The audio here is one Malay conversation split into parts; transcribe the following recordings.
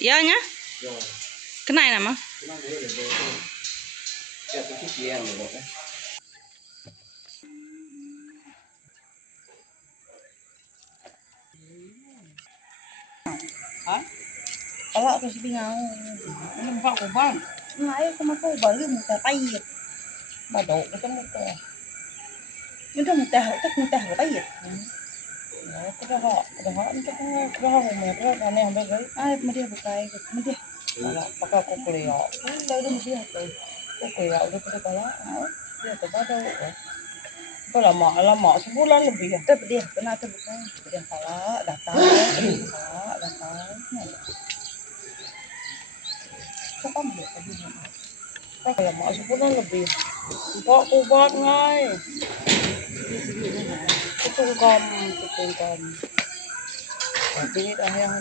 Iya nya? Kena ya nama? Hả? Ở tôi sẽ đi ngao. Nhưng mà của bạn. Ngay có mà cô bởi một cái tay gì. Bà đổ cái trong một cái. Nhưng trong một tay của tay gì. Cái họ mẹ cái này không biết ai mà đi một cái mà đi. Đó, bakal cô kuliah. Đâu đâu mà đi học rồi. Cô kuliah udah pada kalah. Dia tempat đâu. Kalau lama sebulan lebih ya. Tapi dia kena tuh bukan. Dia kalah datang. Kapan dia tadi? Kalau lama sebulan lebih. Kok kubat ngay. Tutungkan. Tapi dah yang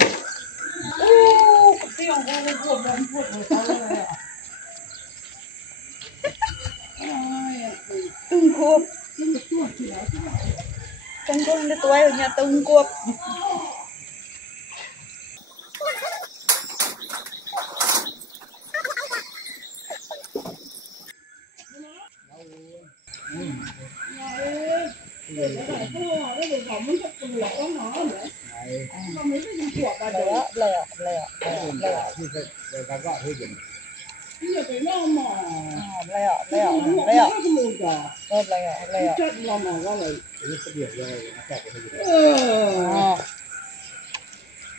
tapi yang buat salah ya. Tungkup. Tungkup dia tuanya tungkup.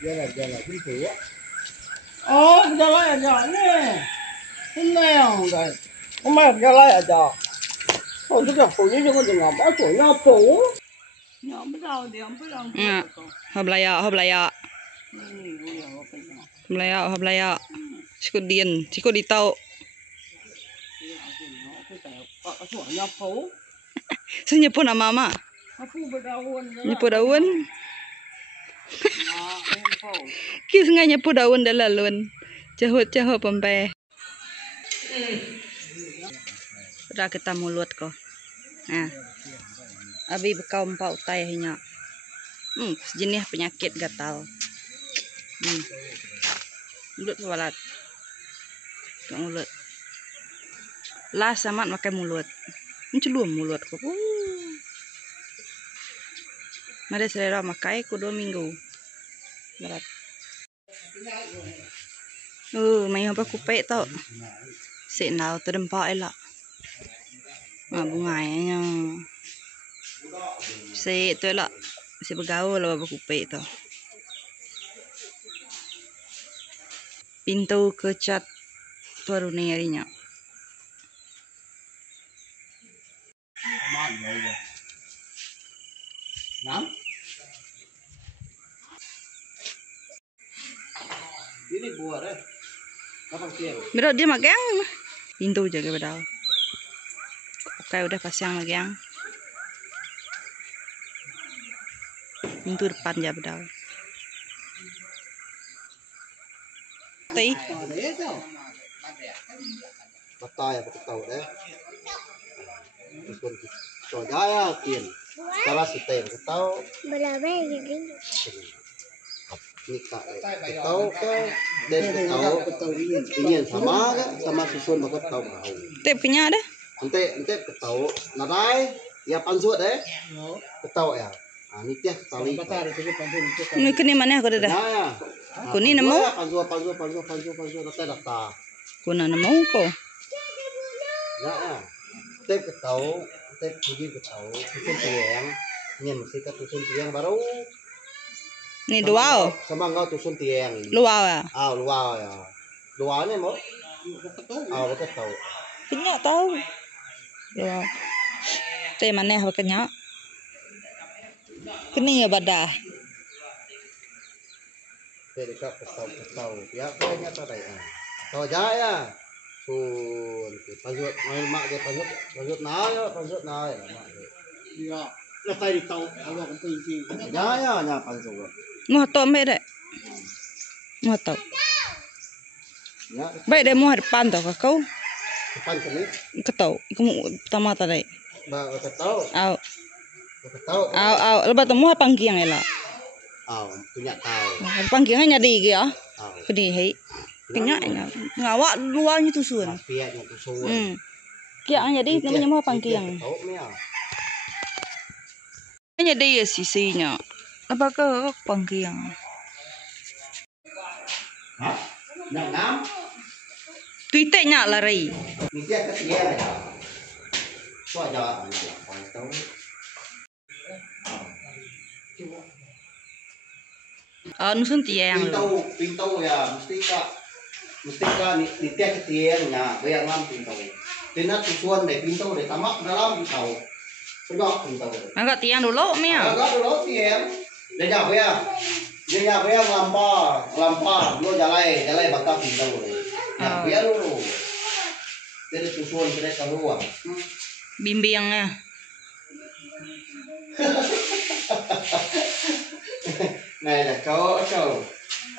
Jalan aja nih. Ini yang guys. Kemarin jalan aja. Oh, juga punya juga dengan apa? Punya apa? Nyampe dia ambil. Hộp lại ạ. Hộp lại ạ. Chỉ có đi tàu. Sao nyepo nama mama? Nyepo daun. Kis nggak nyepo daun dah laluan. Cahut pempe. Udah kita mulut kok. Nah. Abi bekau empau tai hanya. Sejenis penyakit gatal. Mulut walat. Mulut. Lah samat makan mulut. Mencelum mulut kok. Mari selera makai ku 2 minggu. Berat. Mày apa kupe tau. Sik nào tôi dempak elak. Bunganya. Sik tu elak. Si bergaul lah apa kupe tau. Pintu kecat baru nih harinya. Ini buat Berat dia magang. Pintu jaga bedal. Oke udah pasang magang. Pintu depan aja bedal. Betul ya betul deh. Terus coba ya tin. Salah si teh betul. Berapa jadi? Nikah betul ke dan betul ini sama susun betul mau. Tep kenya ada? Ente betul. Narai ya pansut deh. Betul ya. Ini dia tali. Ini kini mana aku dah? Kuni nemu? Pansut data. Kuna nemu ko. Ya. Tep betul. Tep pergi betul. Susun tiang. Ini mesti ke susun tiang baru. Ni luau. Sama enggak susun tiang ini. Luau ya? Luau ya. Luaunya mau? Betul tahu. Kenya tahu. Luau. Teh mana aku kenya? Kini ya badah. Jadi kak tahu. Ya kayaknya tadi ya. Tahu aja ya. Sun. Panjut main mak dia panjut nah ya mak. Iya. Lah tadi tahu Allah kan sih. Ya panjut. Mau tau mbak dek? Mau tau? Ya. Baik dek mau depan tau kau? Depan sini. Ketau. Kamu pertama tadi. Mbak ketau. Au. Tahu. Aw, lepas temu pangkiang ela. Punya tahu. Pangkiangnya jadi ge ya. Aw. Kedi hei. Kenyaknya. Ngawak luarnya tusun. Piaknya tu suan. Kia jadi namanya mau pangkiang. Tahu ni ah. Hanya dia sisinya. Apa ke pangkiang? Hah? Ngam. Tuiteknya lari. Ni dia ketiga dah. So aja tahu. Nusun tiang. Pintu ya mesti ka ni dia ketiga nya bayar ngam pintu. Tina tujuan deh pintu deh tamak dalam pintu. Sudah pintu. Angkat tiang dulu mia. Agak dulu tiang. Dia ya lampar lo jalai bakal pintu deh. Ya biar dulu. Jadi tujuan kita keluar. Bimbingnya. Này là câu.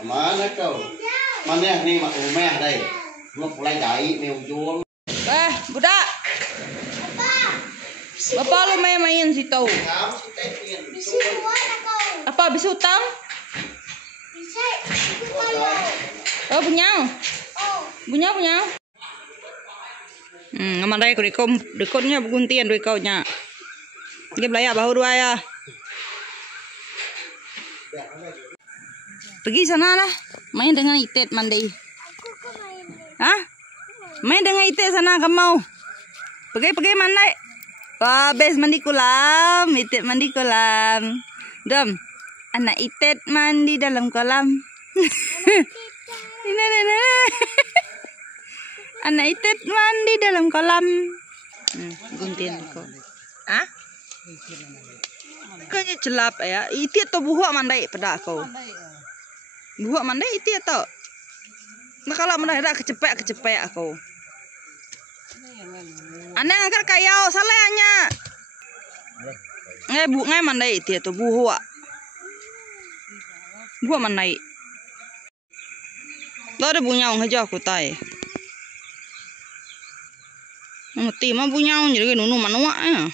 Mana kau? Mana ni mak rumah đây. Ngọc lại dạy mèo chuông. Budak. Bapak lu main situ. Apa habis utang? Oh, punya. Punya. Ngaman ko dekotnya beguntian duit kau nya. Dia belaya bahu dua ya. Pergi sana lah. Main dengan Itet mandi. Hah? Main dengan Itet sana kamu mau. Pergi mandi. Wah, habis mandi kolam. Itet mandi kolam. Dom. Anak Itet mandi dalam kolam. Ini. Anak Itet mandi dalam kolam. Gunting kau. Hah? Kayaknya celap ya. Itet tu buah mandai pada kau. Buah mandai itet tu. Nah kalau mandai dah kecepek aku. Anda angkat kayau salahnya. Ngai mandai itet tu buah. Buah mandai. Lo ada bunyau aja aku tai. Mati mah bunyau jadi nunu manua ya.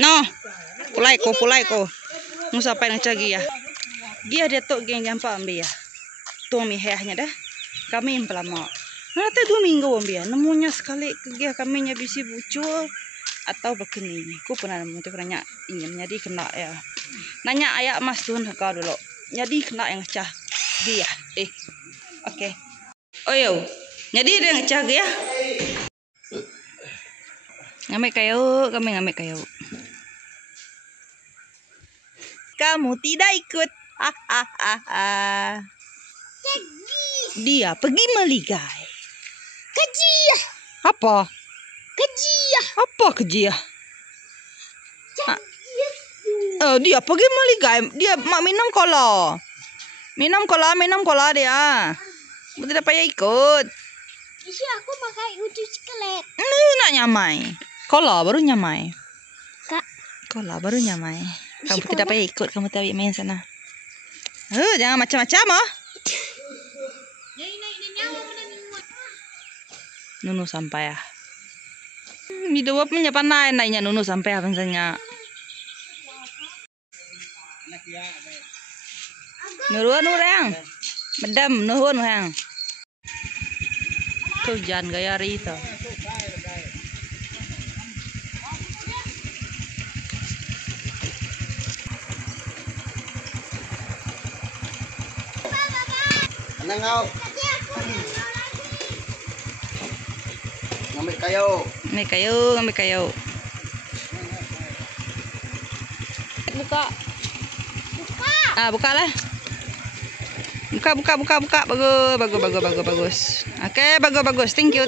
No, pulai ko. Musa pa nang cagi ya. Dia tu geng jampa ambil ya. Tu mi hehnya dah. Kami yang pelama. Nanti 2 minggu ambil ya. Nemunya sekali kegia kami nya bisi bucul atau begini. Ku pernah nemu tu nanya ingin jadi kena ya. Nanya ayak mas tuan kau dulu. Jadi kena yang cah dia. Oke. Oh yo. Jadi dia ngecah ya. Kami ngambil kayu. Kamu tidak ikut. Dia pergi meligai. Kejiah. Apa? Kejiah. Apa kejiah? Dia pergi meligai. Dia mak minum kola. Minum kola dia. Tidak payah ikut. Isi aku pakai uji skelet. Nak nyamai. Kola baru nyamai. Kak. Kola baru nyamai. Kamu tidak payah ikut, kamu tidak main sana. Jangan macam-macam oh. Nunu sampai ya. Video apa punya pandai naiknya nunu sampai apa misalnya. Nuruan yang. Medam nuruan yang. Tuh jangan gaya itu. Nangau. Ngambil kayu. Buka. Buka lah. Buka. Bagus. Oke, bagus. Thank you.